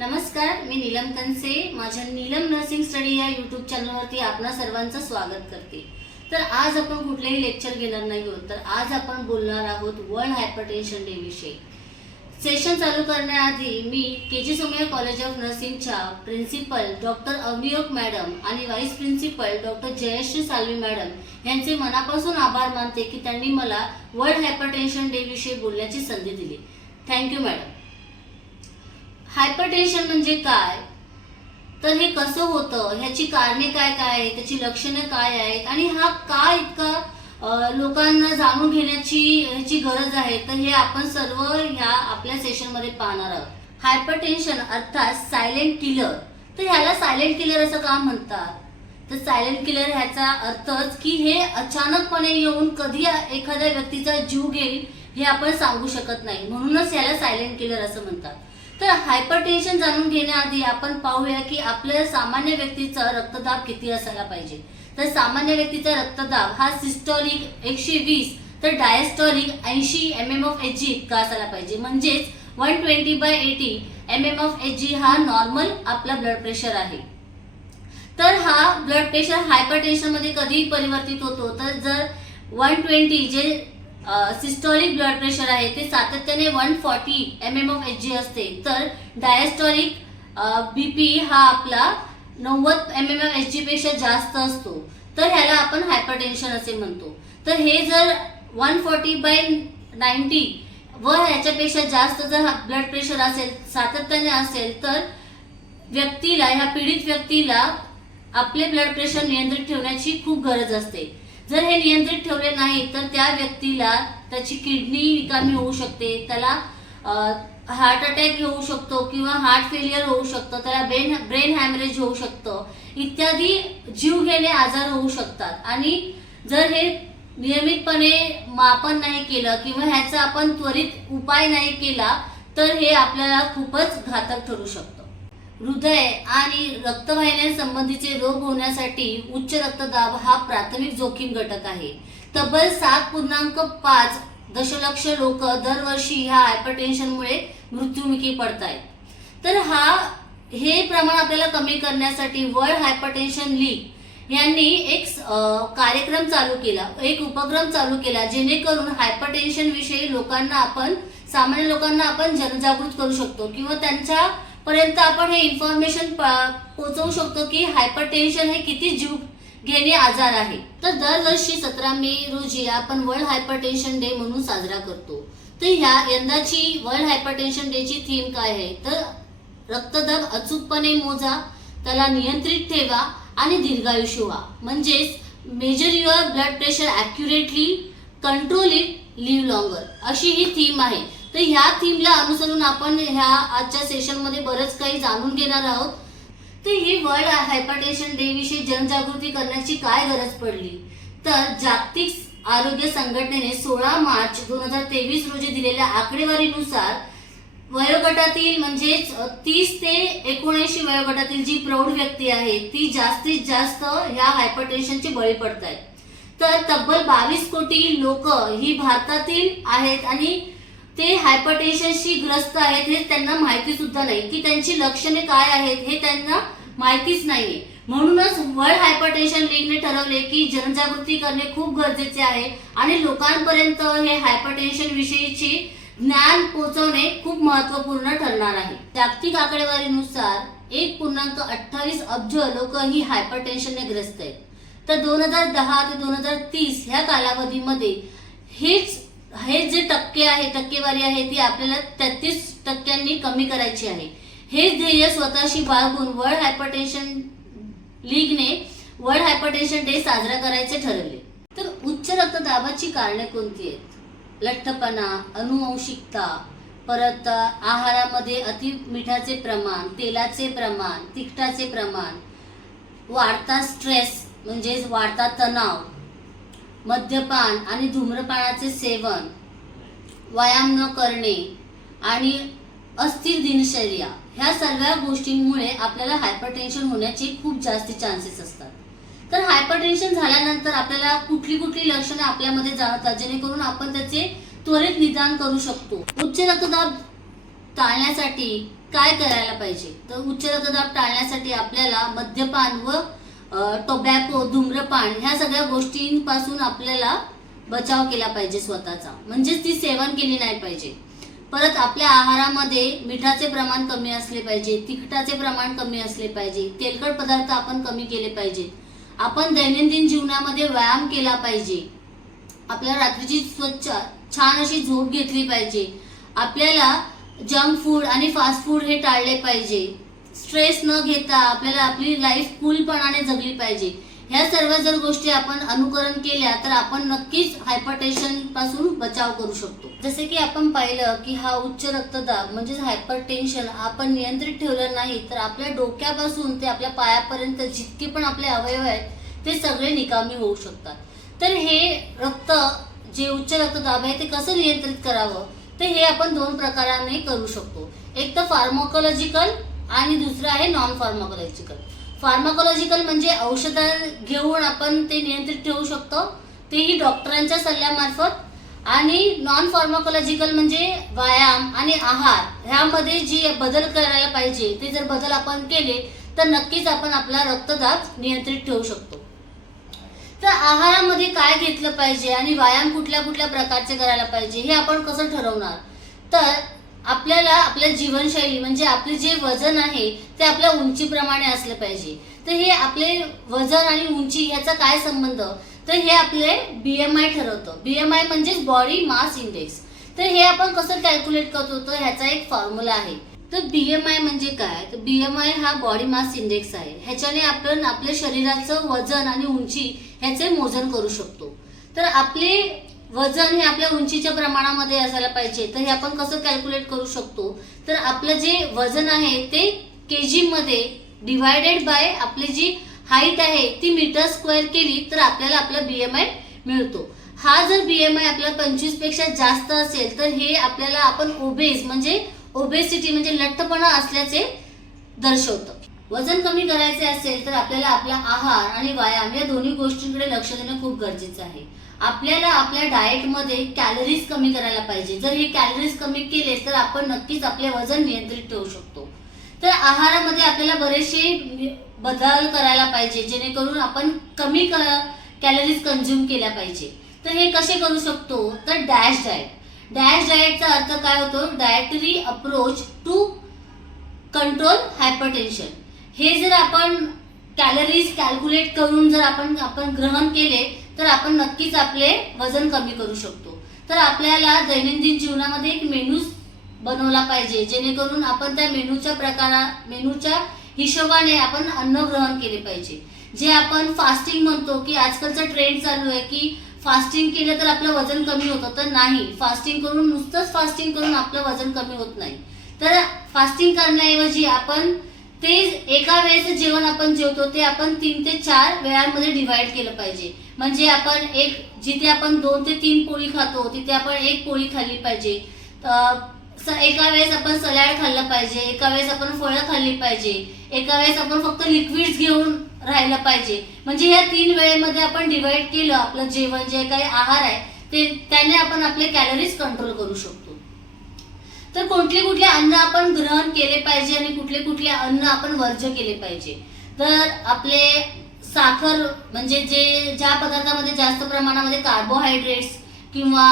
नमस्कार, मी नीलम कनसे. माझ्या Neelam nursing study या यूट्यूब चॅनलवरती आपणा सर्वांचं स्वागत करते. तर आज आपण कुठलेही लेक्चर घेणार नाही आहोत, तर आज आपण बोलणार आहोत वर्ल्ड हायपरटेन्शन डे विषयी. सेशन चालू करण्याआधी मी केजी सोमय्या कॉलेज ऑफ नर्सिंगच्या प्रिन्सिपल डॉक्टर अवनियोग मॅडम आणि vice principal doctor Jayashree Salvi madam यांचे मनापासून आभार मानते की त्यांनी मला वर्ल्ड हायपरटेन्शन डे विषयी बोलण्याची संधी दिली. Thank you madam. हायपरटेन्शन म्हणजे काय, तर हे कसं होतं, ह्याची कारणे काय काय आहेत, त्याची लक्षणे काय आहेत आणि हा का इतका लोकांना जाणून घेण्याची ह्याची गरज आहे, तर हे आपण सर्व ह्या आपल्या सेशनमध्ये पाहणार आहोत. हायपरटेन्शन अर्थात सायलेंट किलर. तर ह्याला सायलेंट किलर असं का म्हणतात, तर सायलेंट किलर ह्याचा अर्थच की हे अचानकपणे येऊन कधी एखाद्या व्यक्तीचा जीव घेईल हे आपण सांगू शकत नाही, म्हणूनच ह्याला सायलेंट किलर असं म्हणतात. तर हायपरटेन्शन जाणून घेण्याआधी आपण पाहूया की आपल्या सामान्य व्यक्तीचा रक्तदाब किती असायला पाहिजे. तर सामान्य व्यक्तीचा रक्तदाब हा सिस्टोलिक 120 तर डायस्टोलिक 80 mmHg इतका असायला पाहिजे. म्हणजेच 120/80 mmHg हा नॉर्मल आपला ब्लड प्रेशर आहे. तर हा ब्लड प्रेशर हायपरटेन्शन मध्ये कधी परिवर्तित होतो, तर जर 120 जे सिस्टोलिक ब्लड प्रेशर आहे ते सातत्याने 140 mmHg असते, तर डायस्टोलिक बीपी हा आपला 90 mmHg पेक्षा जास्त असतो, तर ह्याला आपण हायपरटेन्शन असे म्हणतो. तर हे जर 140/90 व ह्याच्यापेक्षा जास्त जर ब्लड प्रेशर असेल, सातत्याने असेल, तर व्यक्तीला, ह्या पीडित व्यक्तीला आपले ब्लड प्रेशर नियंत्रित ठेवण्याची खूप गरज असते. जर हे नियंत्रित ठेवले नाही तर त्या व्यक्तीला त्याची किडनी निकामी होऊ शकते, त्याला हार्ट अटॅक होऊ शकतो किंवा हार्ट फेलियर होऊ शकतं, त्याला ब्रेन हॅमरेज होऊ शकतं, इत्यादी जीवघेणे आजार होऊ शकतात. आणि जर हे नियमितपणे मापन नाही केलं किंवा ह्याचा आपण त्वरित उपाय नाही केला तर हे आपल्याला खूपच घातक ठरू शकतं. हृदय आणि रक्तवाहिन्यांसंबंधीचे रोग होण्यासाठी उच्च रक्तदाब हा प्राथमिक जोखीम घटक आहे. तब्बल 7.5 दशलक्ष लोक दरवर्षी ह्या हायपरटेन्शनमुळे मृत्युमुखी पडतायत. तर हे प्रमाण आपल्याला कमी करण्यासाठी वर्ल्ड हायपरटेन्शन लीग यांनी एक कार्यक्रम चालू केला, एक उपक्रम चालू केला, जेणेकरून हायपरटेन्शन विषयी सामान्य लोकांना आपण जनजागृत करू शकतो किंवा त्यांच्या पर्यंत आपण हे इन्फॉर्मेशन पोहोचवू शकतो की हायपरटेन्शन हे किती जीव घेणे आजार आहे. तर दरवर्षी 17 मे रोजी आपण वर्ल्ड हायपरटेन्शन डे म्हणून साजरा करतो. तर यंदाची वर्ल्ड हायपरटेन्शन डे ची थीम काय आहे, तर रक्तदाब अचूकपणे मोजा, त्याला नियंत्रित ठेवा आणि दीर्घायुष्य व्हा. म्हणजेच measure your blood pressure accurately, control it, live longer, अशी ही थीम आहे. तर ह्या थीमला अनुसरून आपण ह्या आजच्या सेशनमध्ये बरंच काही जाणून घेणार आहोत. तर ही वर्ल्ड हायपरटेन्शन डे विषयी जनजागृती करण्याची काय गरज पडली, तर जागतिक आरोग्य संघटनेने 16 मार्च 2023 रोजी दिलेल्या आकडेवारीनुसार वयोगटातील म्हणजेच 30 ते 79 वयोगटातील जी प्रौढ व्यक्ती आहे ती जास्तीत जास्त ह्या हायपरटेन्शनचे बळी पडत आहेत. तर तब्बल 22 कोटी लोक ही भारतातील आहेत आणि ते हायपरटेन्शनशी ग्रस्त आहेत हे त्यांना माहिती सुद्धा नाही, की त्यांची लक्षणे काय आहेत हे त्यांना माहितीच नाहीये. म्हणूनच वर्ल्ड हायपरटेन्शन लीगने ठरवले की जनजागृती करणे खूप गरजेचे आहे आणि लोकांपर्यंत हे हायपरटेन्शन विषयीची ज्ञान पोहोचवणे खूप महत्त्वपूर्ण ठरणार आहे. जागतिक आकडेवारीनुसार 1.28 अब्ज लोक ही हायपरटेन्शनने ग्रस्त आहेत. तर 2010 ते 2030 ह्या कालावधीमध्ये हे जे टक्केवारी आहे ती आपल्याला 33% कमी करायची आहे. हे ध्येय स्वतःशी बाळगून वर्ल्ड हायपरटेन्शन लीगने वर्ल्ड हायपरटेन्शन डे साजरा करायचे ठरवले. तर उच्च रक्तदाबाची कारणे कोणती आहेत, लठ्ठपणा, अनुवंशिकता, परत आहारामध्ये अति मिठाचे प्रमाण, तेलाचे प्रमाण, तिखटाचे प्रमाण, वाढता स्ट्रेस म्हणजे वाढता तणाव, मद्यपान आणि धूम्रपानाचे सेवन, व्यायाम न करणे आणि अस्थिर दिनचर्या, ह्या सर्व गोष्टींमुळे आपल्याला हायपरटेन्शन होण्याचे खूप जास्त चान्सेस असतात. तर हायपरटेन्शन झाल्यानंतर आपल्याला कुठली लक्षणे आपल्यामध्ये जाणवतात जेणेकरून आपण त्याचे त्वरित निदान करू शकतो. उच्च रक्तदाब टाळण्यासाठी काय करायला पाहिजे? तर उच्च रक्तदाब टाळण्यासाठी आपल्याला मद्यपान व टोबॅको, धूम्रपान ह्या सगळ्या गोष्टींपासून आपल्याला बचाव केला पाहिजे स्वतःचा, म्हणजेच ती सेवन केली नाही पाहिजे. परत आपल्या आहारामध्ये मिठाचे प्रमाण कमी असले पाहिजे, तिखटाचे प्रमाण कमी असले पाहिजे, तेलकट पदार्थ आपण कमी केले पाहिजेत. आपण दैनंदिन जीवनामध्ये व्यायाम केला पाहिजे. आपल्याला रात्रीची स्वच्छ छान अशी झोप घेतली पाहिजे. आपल्याला जंक फूड आणि फास्ट फूड हे टाळले पाहिजे. स्ट्रेस न घेता आपल्याला आपली लाईफ कूलपणाने जगली पाहिजे. ह्या सर्व जर गोष्टी आपण अनुकरण केल्या तर आपण नक्कीच हायपरटेन्शन पासून बचाव करू शकतो. जसे की आपण पाहिलं की हा उच्च रक्तदाब म्हणजेच हायपरटेन्शन आपण नियंत्रित ठेवलं नाही तर आपल्या डोक्यापासून ते आपल्या पायापर्यंत जितके पण आपले अवयव आहेत ते सगळे निकामी होऊ शकतात. तर हे रक्त जे उच्च रक्तदाब आहे ते कसं नियंत्रित करावं तर हे आपण दोन प्रकाराने करू शकतो. एक तर फार्माकोलॉजिकल आणि दुसरं आहे नॉन फार्माकोलॉजिकल. फार्माकोलॉजिकल म्हणजे औषध घेऊन आपण ते नियंत्रित ठेवू शकतो, तेही डॉक्टरांच्या सल्ल्यामार्फत. आणि नॉन फार्माकोलॉजिकल म्हणजे व्यायाम आणि आहार ह्यामध्ये जे बदल करायला पाहिजे ते जर बदल आपण केले तर नक्कीच आपण आपला रक्तदाब नियंत्रित ठेवू शकतो. तर आहारामध्ये काय घेतलं पाहिजे आणि व्यायाम कुठल्या कुठल्या प्रकारचे करायला पाहिजे हे आपण कसं ठरवणार? तर आपल्याला आपल्या जीवनशैली म्हणजे आपले जे वजन आहे ते आपल्या उंचीप्रमाणे असले पाहिजे. तर हे आपले वजन आणि उंची ह्याचा काय संबंध? तर हे आपले BMI ठरवतं. BMI म्हणजेच बॉडी मास इंडेक्स. तर हे आपण कसं कॅल्क्युलेट करतो तर ह्याचा एक फॉर्म्युला आहे. तर BMI म्हणजे काय? तर BMI हा बॉडी मास इंडेक्स आहे. ह्याच्याने आपण आपल्या शरीराचं वजन आणि उंची ह्याचे मोजन करू शकतो. तर आपले वजन हे आपल्या उंचीच्या प्रमाणामध्ये असायला पाहिजे. तर हे आपण कसं कॅल्क्युलेट करू शकतो? तर आपलं जे वजन आहे ते केजी मध्ये डिवायडेड बाय आपली जी हाईट आहे ती मीटर स्क्वेअर केली तर आपल्याला आपला BMI मिळतो. हा जर BMI आपला 25 पेक्षा जास्त असेल तर हे आपल्याला आपण ओबेस म्हणजे ओबेसिटी म्हणजे लठ्ठपणा असल्याचे दर्शवतं. वजन कमी करायचे असेल तर आपल्याला आपला आहार आणि व्यायाम या दोन्ही गोष्टींकडे लक्ष देणं खूप गरजेचं आहे. आपल्याला आपल्या डाएटमध्ये कॅलरीज कमी करायला पाहिजे. जर हे कॅलरीज कमी केले तर आपण नक्कीच आपले वजन नियंत्रित ठेवू शकतो. तर आहारामध्ये आपल्याला बरेचसे बदल करायला पाहिजे जेणेकरून आपण कमी कॅलरीज कंझ्युम केल्या पाहिजे. तर हे कसे करू शकतो? तर डॅश डाएट. डॅश डाएटचा अर्थ काय होतो? Dietary approach to control hypertension. हे जर आपण कॅलरीज कॅल्क्युलेट करून जर आपण ग्रहण केले तर आपण नक्कीच आपले वजन कमी करू शकतो. तर आपल्याला दैनंदिन जीवनामध्ये एक मेनू बनवला पाहिजे जेणेकरून आपण त्या मेनूच्या हिशोबाने आपण अन्न ग्रहण केले पाहिजे. जे आपण फास्टिंग म्हणतो की आजकालचा ट्रेंड चालू आहे की फास्टिंग केलं तर आपलं वजन कमी होतं. तर नाही, फास्टिंग करून नुसतंच फास्टिंग करून आपलं वजन कमी होत नाही. तर फास्टिंग करण्याऐवजी आपण ते एका वेळेचं जेवण आपण जेवतो ते आपण 3 ते 4 वेळांमध्ये डिवाइड केलं पाहिजे. म्हणजे आपण जिथे आपण 2 ते 3 पोळी खातो तिथे आपण 1 पोळी खाल्ली पाहिजे. एका वेळेस आपण सलाड खाल्लं पाहिजे, एका वेळेस आपण फळं खाल्ली पाहिजे, एका वेळेस आपण फक्त लिक्विड्स घेऊन राहिलं पाहिजे. म्हणजे या 3 वेळेमध्ये आपण डिवाइड केलं आपलं जेवण जे काही आहार आहे ते त्याने आपण आपले कॅलरीज कंट्रोल करू शकतो. तर कुठले अन्न आपण ग्रहण केले पाहिजे आणि कुठले अन्न आपण वर्ज्य केले पाहिजे? तर आपले साखर म्हणजे ज्या पदार्थामध्ये जास्त प्रमाणामध्ये कार्बोहायड्रेट्स किंवा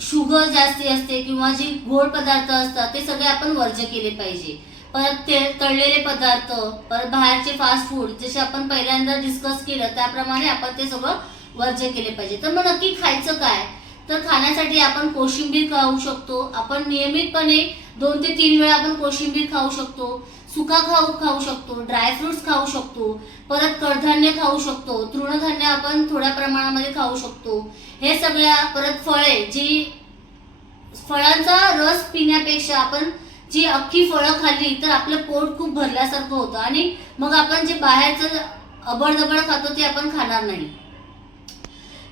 शुगर जास्ती असते किंवा जे गोड पदार्थ असतात ते सगळे आपण वर्ज्य केले पाहिजे. परत तळलेले पदार्थ, परत बाहेरचे फास्ट फूड जसे आपण पहिल्यांदा डिस्कस केलं त्याप्रमाणे आपण ते सगळं वर्ज्य केले पाहिजे. तर मग नक्की खायचं काय? तर खाण्यासाठी आपण कोशिंबीर खाऊ शकतो. आपण नियमितपणे 2 ते 3 वेळा आपण कोशिंबीर खाऊ शकतो. सुका खाऊ शकतो, ड्रायफ्रुट्स खाऊ शकतो, परत कडधान्य खाऊ शकतो, तृणधान्य आपण थोड्या प्रमाणामध्ये खाऊ शकतो. हे सगळ्या परत फळांचा रस पिण्यापेक्षा आपण जी अख्खी फळं खाल्ली तर आपलं पोट खूप भरल्यासारखं होतं आणि मग आपण जे बाहेरचं अबडधबड खातो ते आपण खाणार नाही.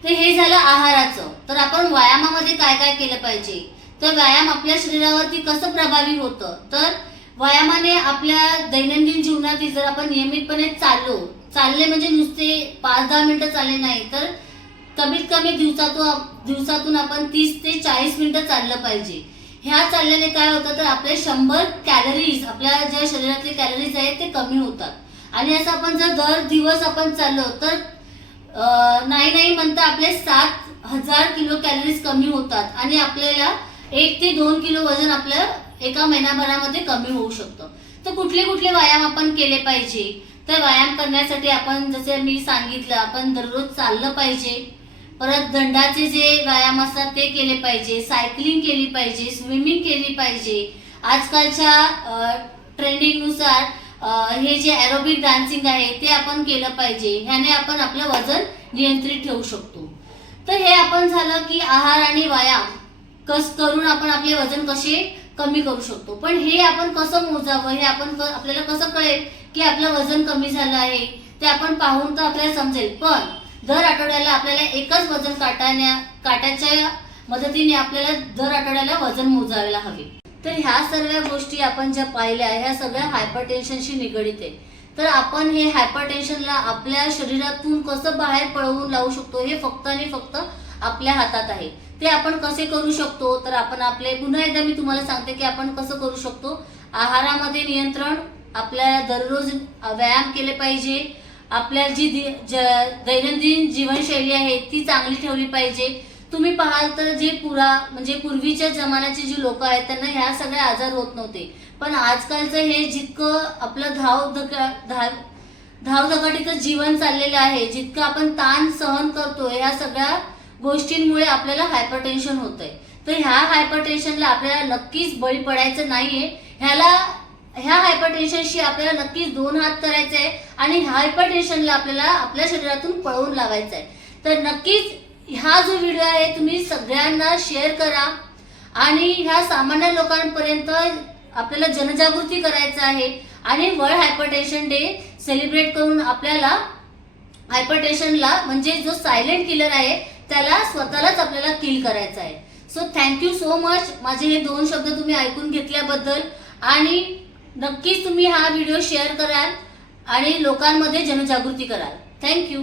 तर हे झालं आहाराचं. तर आपण व्यायामामध्ये काय काय केलं पाहिजे? तर व्यायाम आपल्या शरीरावरती कसं प्रभावी होतं? तर व्यायामाने आपल्या दैनंदिन जीवनात जर आपण नियमितपणे चालले म्हणजे नुसते 5-10 मिनिटं चालले नाही तर कमीत कमी दिवसातून आपण 30 ते 40 मिनिटं चाललं पाहिजे. ह्या चालल्याने काय होतं तर आपले 100 कॅलरीज, आपल्या ज्या शरीरातले कॅलरीज आहेत ते कमी होतात। आणि असं आपण जर दर दिवस आपण चाललो तर नाही म्हणता आपले 7000 किलो कॅलरीज कमी होतात आणि आपल्याला 1 ते 2 किलो वजन आपलं एका महिनाभरामध्ये कमी होऊ शकतं। तर कुठले कुठले व्यायाम आपण केले पाहिजे, तर व्यायाम करण्यासाठी आपण जसे मी सांगितलं आपण दररोज चाललं पाहिजे, परत दंडाचे जे व्यायाम असतात ते केले पाहिजे, सायकलिंग केली पाहिजे, स्विमिंग केली पाहिजे। आजकालच्या ट्रेंडिंगनुसार हे जे एरोबिक डान्सिंग आहे ते आपण केलं पाहिजे। ह्याने आपण आपलं वजन नियंत्रित ठेवू शकतो। तर हे आपण झालं की आहार आणि व्यायाम करून आपण आपले वजन कसे कमी करू शकतो। पण हे आपण कसं मोजावं, हे आपण आपल्याला कसं कळेल की आपलं वजन कमी झालं आहे, ते आपण पाहून तर आपल्याला समजेल। पण दर आठवड्याला आपल्याला एकच वजन काट्याच्या मदतीने आपल्याला दर आठवड्याला वजन मोजायला हवे। तर ह्या सर्व गोष्टी आपण ज्या पाहिल्या ह्या सगळ्या हायपरटेन्शनशी निगडित आहे। तर आपण हे हायपरटेन्शनला आपल्या शरीरातून कसं बाहेर पळवून लावू शकतो हे फक्त आणि फक्त आपल्या हातात आहे। ते आपण कसे करू शकतो तर आपण आपले पुन्हा एकदा मी तुम्हाला सांगते की आपण कसं करू शकतो। आहारामध्ये नियंत्रण, आपल्याला दररोज व्यायाम केले पाहिजे, आपल्या जी दैनंदिन जीवनशैली आहे ती चांगली ठेवली पाहिजे। तुम्ही पाहाल तर जे म्हणजे पूर्वीच्या जमान्याचे जे लोक आहेत त्यांना ह्या सगळ्या आजार होत नव्हते। पण आजकालचं हे जितकं आपलं धावधकाटीचं जीवन चाललेलं आहे, जितकं आपण ताण सहन करतोय ह्या सगळ्या गोष्टींमुळे आपल्याला हायपरटेन्शन होतंय। तर ह्या हायपरटेन्शनला आपल्याला नक्कीच बळी पडायचं नाहीये। ह्या हायपरटेन्शनशी आपल्याला नक्कीच 2 हात करायचे आहे आणि हायपरटेन्शनला आपल्याला आपल्या शरीरातून पळवून लावायचं आहे। तर नक्कीच हा जो व्हिडिओ आहे तुम्ही सगळ्यांना शेअर करा आणि ह्या सामान्य लोकांपर्यंत आपल्याला जनजागृती करायचं आहे आणि वर्ल्ड हायपरटेन्शन डे सेलिब्रेट करून आपल्याला हायपरटेन्शनला म्हणजे जो सायलेंट किलर आहे त्याला स्वतःलाच आपल्याला किल करायचं आहे। सो थँक्यू सो मच माझे हे 2 शब्द तुम्ही ऐकून घेतल्याबद्दल आणि नक्कीच तुम्ही हा व्हिडिओ शेअर कराल आणि लोकांमध्ये जनजागृती कराल। थँक्यू।